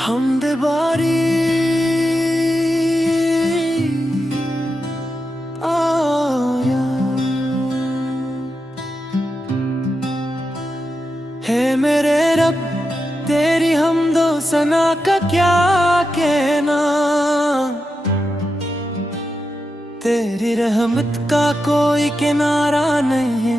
हमदे बारी आया है मेरे रब, तेरी हमदो सना का क्या कहना। तेरी रहमत का कोई किनारा नहीं है,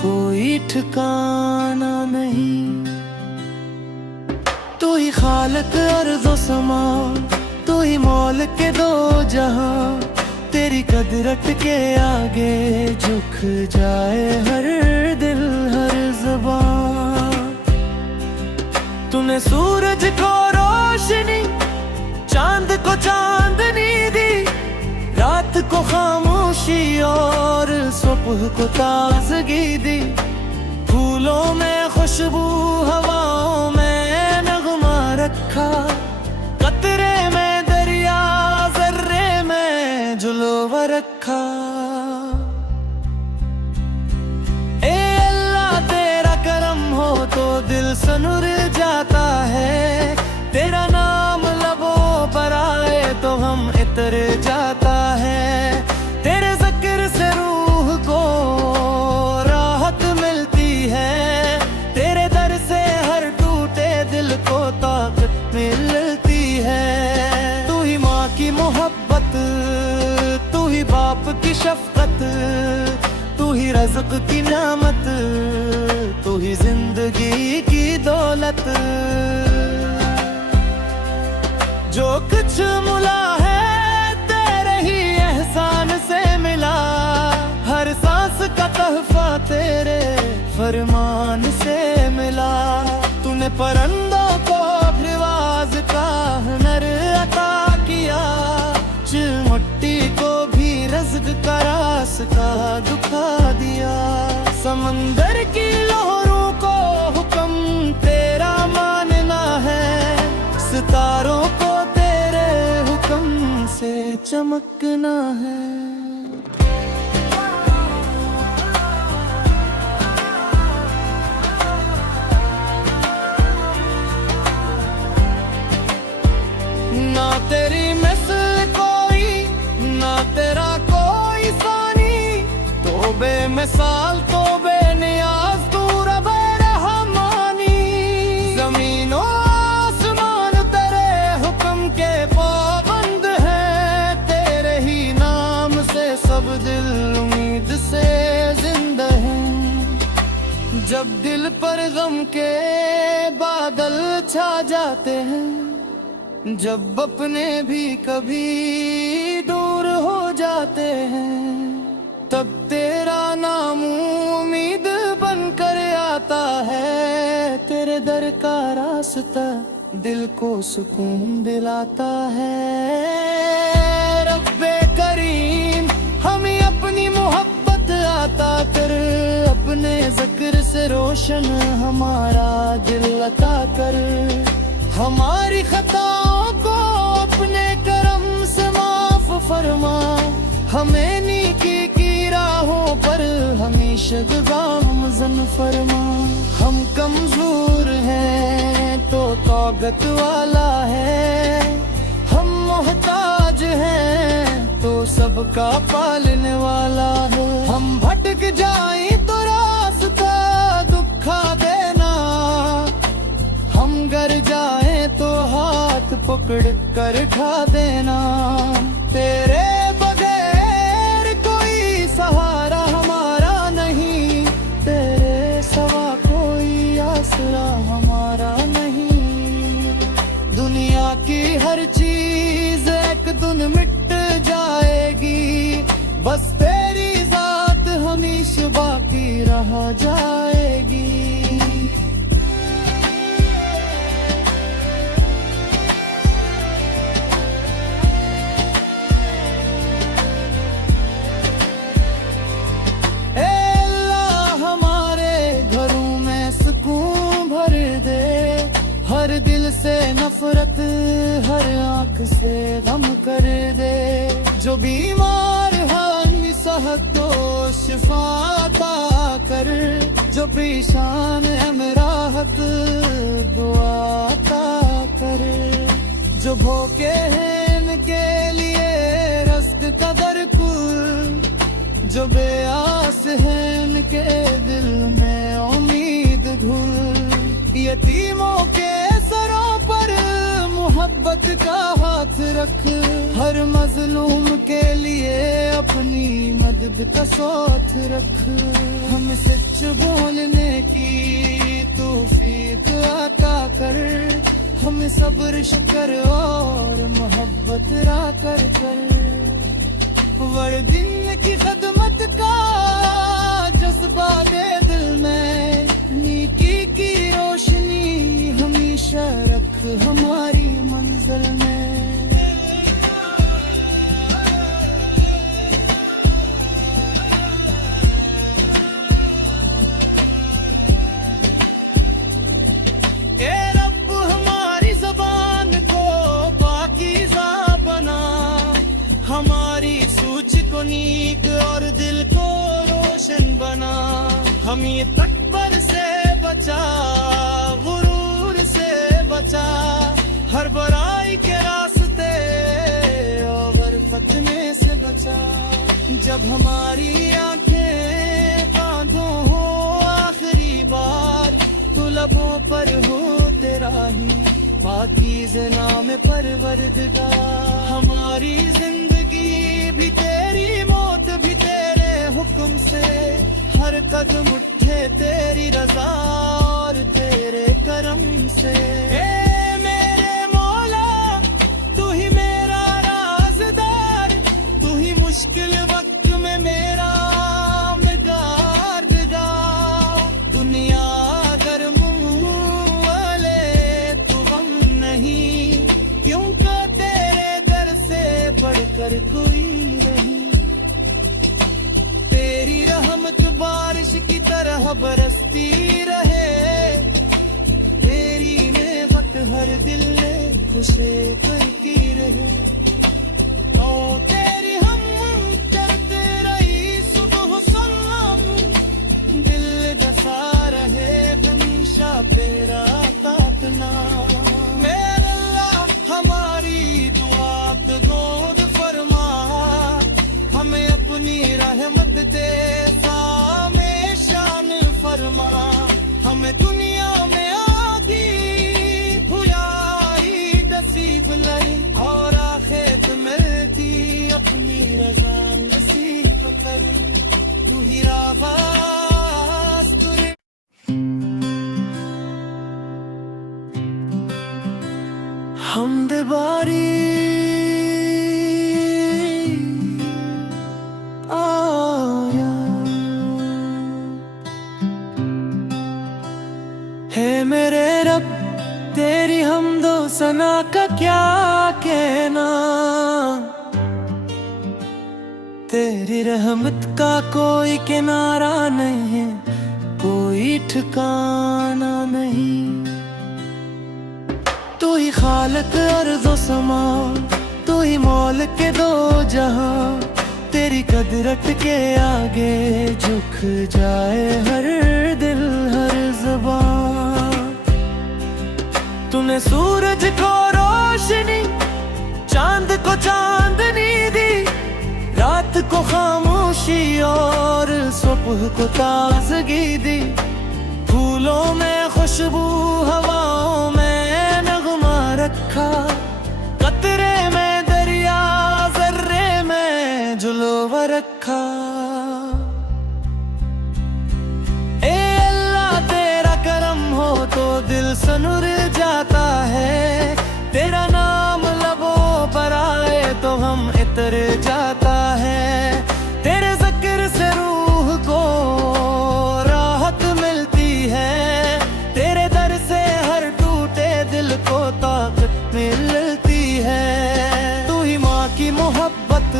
कोई ठिकाना नहीं। तू ही खालिक अर्ज़ो समा, तू ही मौल के दो जहां। तेरी कदरत के आगे झुक जाए हर दिल हर ज़बान। तूने सूरज को रोशनी, चांद को चांदनी दी, रात को खामोशी और सुबह को ताजगी दी। फूलों में खुशबू, हवाओं में नगमा रखा, कतरे में दरिया, जर्रे में जुल्वा रखा। ए अल्लाह तेरा करम हो तो दिल सनुर जाता है। तेरा नाम लबों पर आए तो हम इतर जाता है। तेरे ज़िक्र से रूह को राहत मिलती है। तेरे दर से हर टूटे दिल को ताकत मिलती है। तू ही माँ की मोहब्बत, तू ही बाप की शफकत, तू ही रज़्क़ की नेमत, तू ही जिंदगी की दौलत। जो कुछ मिला है तेरे ही एहसान से मिला, हर सांस का तोहफा तेरे फरमान से मिला। तूने परिंदों को परवाज़ का हुनर अता किया, चिलमिट्टी को भी रज़्क़ का रास्ता दिखा दिया। समंदर की लहरों को हुक्म तेरा मानना है, सितारों को से चमकना है। ना तेरी मिस्ल कोई, ना तेरा कोई सानी, तो बेमिसाल तो बेनियाज तू रब रहमानी। ज़मीनों आसमान तेरे हुक्म के पाबंद है, तेरे ही नाम से सब दिल उम्मीद से जिंदा हैं। जब दिल पर गम के बादल छा जाते हैं, जब अपने भी कभी दूर हो जाते हैं, तब तेरा नाम उम्मीद बनकर आता है। तेरे दर का रास्ता दिल को सुकून दिलाता है। रब्बे करीम हमें अपनी मोहब्बत अता कर, अपने ज़िक्र से रोशन हमारा दिल अता कर। हमारी खताओं को अपने करम से माफ फरमा, हमें नेकी की राहों पर हमेशा गामज़न फरमा। हम कमजोर हैं तो तौक़त वाला है, हम मोहताज हैं तो सबका पालने वाला है। हम भटक जाएं तो रास्ता दुखा देना, हम गर जाएं तो हाथ पकड़ कर उठा देना। तेरे बगैर कोई सहारा हमारा नहीं, तेरे सवा कोई आसरा हमारा नहीं। दुनिया की हर चीज एक दिन मिट जाएगी, बस तेरी ज़ात हमेशा बाकी रह जाएगी। हर दिल से नफरत, हर आंख से गम कर दे। जो बीमार है सहक तो शिफा अता कर, जो परेशान है राहत दुआ अता कर। जो भूखे हैं इनके लिए रज़्क़ का दर खुल, जो बेआस है इनके दिल में उम्मीद घुल। यतीमों के सरों पर मोहब्बत का हाथ रख, हर मजलूम के लिए अपनी मदद का साथ रख। हम सच बोलने की तौफीक अता कर, हमें सब्र शुक्र और मोहब्बत राकर कर। वर्दिन की खदमत का जज्बा दे दिल में, नीकी की रोशनी हमेशा रख हमारी मंजिल में। ए रब हमारी ज़बान को पाकीज़ा बना, हमारी सोच को नीक और दिल को रोशन बना। हम ये तकबर से बचा, गुरूर से बचा, हर बुराई के रास्ते और फतने से बचा। जब हमारी आंखें कांधों हो आखिरी बार, तो लबों पर हो तेरा ही पाकीज़े नाम परवरदिगार। हमारी जिंदगी भी तेरी, मौत भी तेरे हुक्म से, हर कदम उठे तेरी रजा और तेरे करम से। ए मेरे मौला तू ही मेरा राज़दार, तू ही मुश्किल वक्त में मेरा मददगार। दुनिया अगर मुँह वाले तू गम नहीं, क्योंकि तेरे दर से बढ़कर कोई नहीं। तेरी रहमत बारिश की तरह बरसती रहे, तेरी नेमत हर दिल में खुशे करती रहे। ओ तेरी हम करते रही सुबह सलाम, दिल दसा रहे हमेशा तेरा तातना। मेरे अल्लाह हमारी दुआ कबूल फरमा, हमें अपनी रहमत दे सामे शान फरमा। हमें दुनिया में आगी हुई नसीब लाई, और आखिरत मिलती अपनी रज़ा नसीब कर। तू ही रावास तुरे हमद बारी आया है मेरे रब, तेरी हमदो सना का क्या कहना। तेरी रहमत का कोई किनारा नहीं है, कोई ठिकाना नहीं। तू ही खालिक अर्ज़ो समा, तू ही मौल के दो जहां। तेरी कदरत के आगे झुक जाए हर दिल हर ज़बान। तूने सूरज को रोशनी, चांद को चांदनी दी, रात को खामोशी और सुबह को ताज़गी दी। फूलों में खुशबू, हवाओं में नगमा रखा, कतरे में दरिया, जर्रे में जुल्वा रखा। ए अल्लाह तेरा करम हो तो दिल सनुर जाता है, तेरा नाम लबों पर आए तो हम इतर जाता है। तेरे ज़िक्र से रूह को राहत मिलती है, तेरे दर से हर टूटे दिल को ताकत मिलती है। तू ही माँ की मोहब्बत,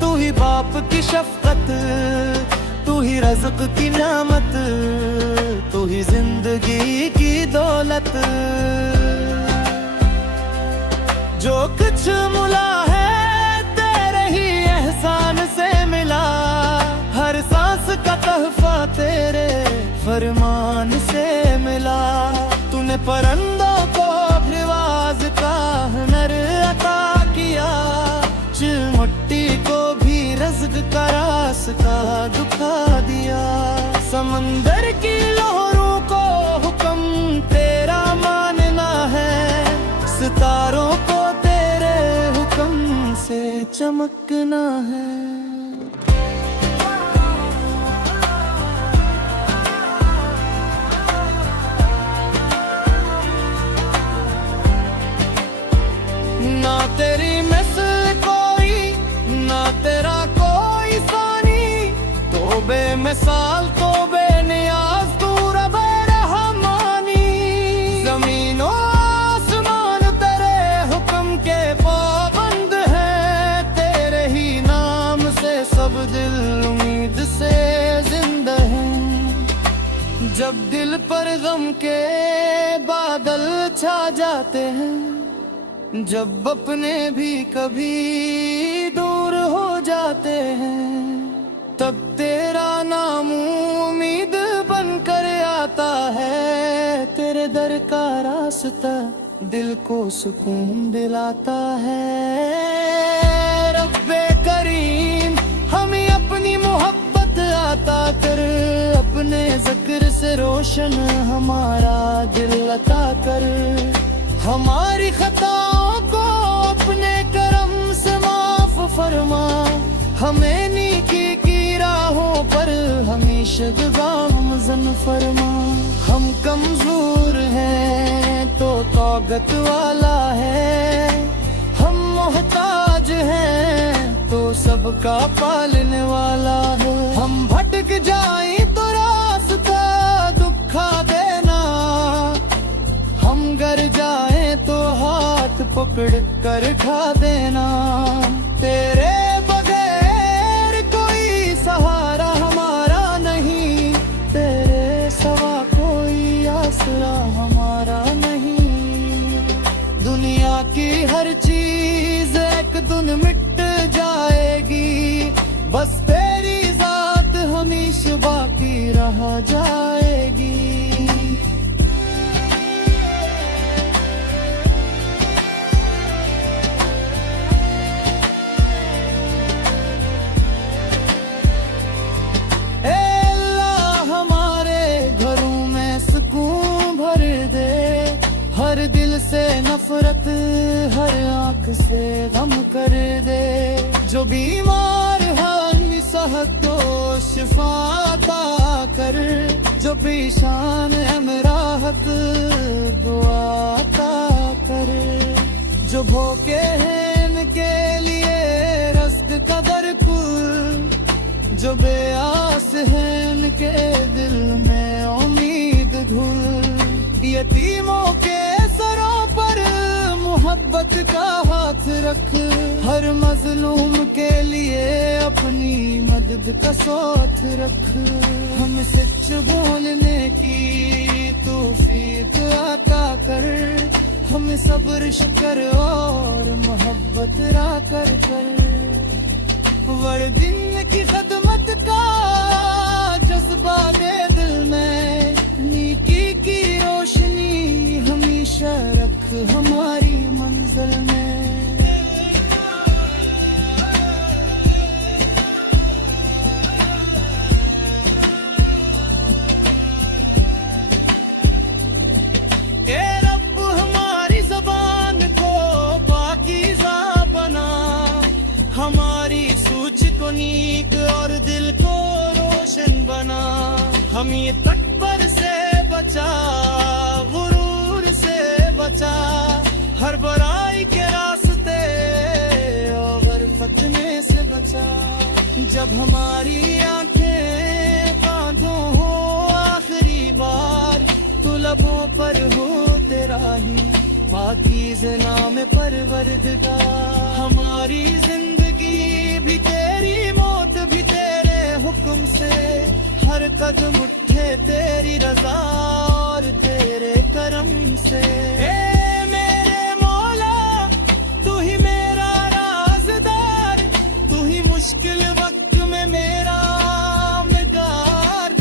तू ही बाप की शफकत, तू ही रज़्क़ की नेमत, तू ही जिंदगी की दौलत। जो कुछ मिला है तेरे ही एहसान से मिला, हर सांस का तोहफा तेरे फरमान से मिला। तूने परिंदों को भी रास्ता दुखा दिया। समंदर की लहरों को हुक्म तेरा मानना है, सितारों को तेरे हुक्म से चमकना है। ना तेरी मिसल कोई, ना तेरा कोई सानी, तो बेमिसाल तो बेनियाज तू रब रहमानी। ज़मीनो आसमान तेरे हुक्म के पाबंद है, तेरे ही नाम से सब दिल उम्मीद से जिंदा है। जब दिल पर गम के बादल छा जाते हैं, जब अपने भी कभी दूर हो जाते हैं, तब तेरा नाम उम्मीद बनकर आता है। तेरे दर का रास्ता दिल को सुकून दिलाता है। रब्बे करीम हमें अपनी मोहब्बत अता कर, अपने ज़िक्र से रोशन हमारा दिल अता कर। हमारी खताओं को अपने करम से माफ फरमा, हमें नेकी की राहों पर हमेशा गामज़न फरमा। हम कमजोर हैं तो तौगत वाला है, हम मोहताज हैं तो सबका पालने वाला है। हम भटक जाएं तो रास्ता दुखा देना, हम गर जाए तो हाथ पकड़ कर खा देना। तेरे बगैर कोई सहारा हमारा नहीं, तेरे सवा कोई आसरा हमारा नहीं। दुनिया की हर चीज एक दिन मिट जाएगी, बस तेरी जात हमेशा बाकी रह जाएगी। हर दिल से नफरत, हर आंख से गम कर दे। जो बीमार है सेहत को शिफा अता कर, जो परेशान है राहत दुआ अता कर। जो भूखे हैं इनके लिए रज़्क़ का दर खुल, जो बेआस है इनके दिल में उम्मीद घुल। यतीमों के सरों पर मोहब्बत का हाथ रख, हर मजलूम के लिए अपनी मदद का साथ रख। हम सच बोलने की तौफीक अता कर, हम सब्र शुक्र और मोहब्बत रा कर वर दिन की खदमत का जज्बा दे दिल में। नेकी की रोशनी हमेशा रख हमारी मंजिल में। ए रब हमारी ज़बान को पाकीज़ा बना, हमारी सोच को नीक और दिल को रोशन बना। हम ये तकबर से बचा, गुरूर से बचा, हर बुराई के रास्ते और फतने से बचा। जब हमारी आंखें बांधो हो आखिरी बार, तो लबों पर हो तेरा ही पाकीज़े नाम परवरदिगार। हमारी जिंदगी भी तेरी, मौत भी तेरे हुक्म से, हर कदम उठे तेरी रजा और तेरे करम से। ए मेरे मौला तू ही मेरा राज़दार, तू ही मुश्किल वक्त में मेरा मददगार।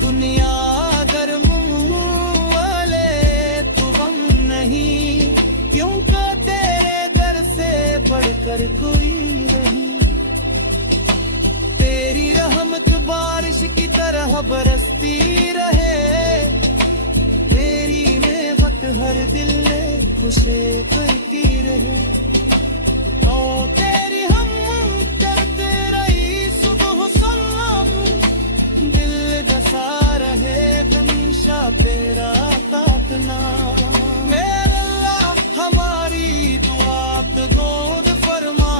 दुनिया अगर मुँह वाले तू गम नहीं, क्योंकि तेरे दर से बढ़कर कोई नहीं। की तरह बरसती रहे, तेरी नेमत हर दिल में खुशे करती रहे। ओ तेरी हम करते रही सुबह सलाम, दिल दसा रहे हमेशा तेरा ताकना। मेरे अल्लाह हमारी दुआ कबूल फरमा,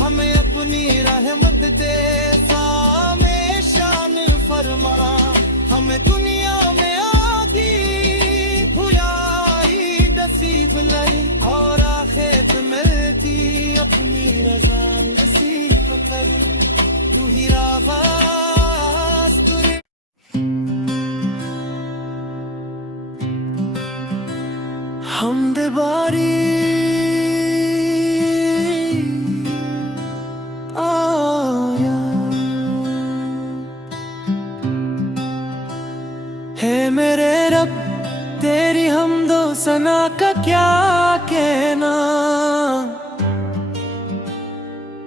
हमें अपनी रहमत दे सामे शान फरमा। हमें दुनिया में आधी भुलाई नसीब नहीं, और आखिरत मिलती अपनी रज़ा नसीब कर। तू ही राबास तुरे हमदे बारी आया है मेरे रब, तेरी हमदो सना का क्या कहना।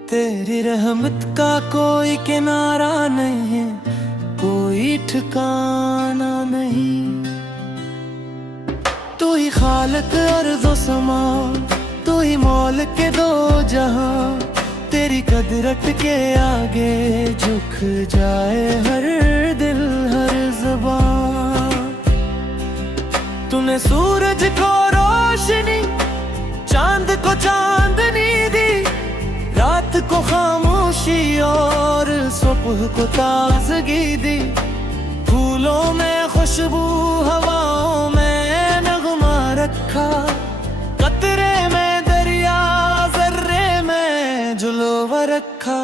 तेरी रहमत का कोई किनारा नहीं है, कोई ठिकाना नहीं। तू ही खालिक अर्ज़ो समा, तू ही मौल के दो जहां। तेरी कदरत के आगे झुक जाए हर दिल हर ज़बान। तूने सूरज को रोशनी, चांद को चांदनी दी, रात को खामोशी और सुबह को ताजगी दी। फूलों में खुशबू, हवाओं में नगमा रखा, कतरे में दरिया, जर्रे में जुलवा रखा।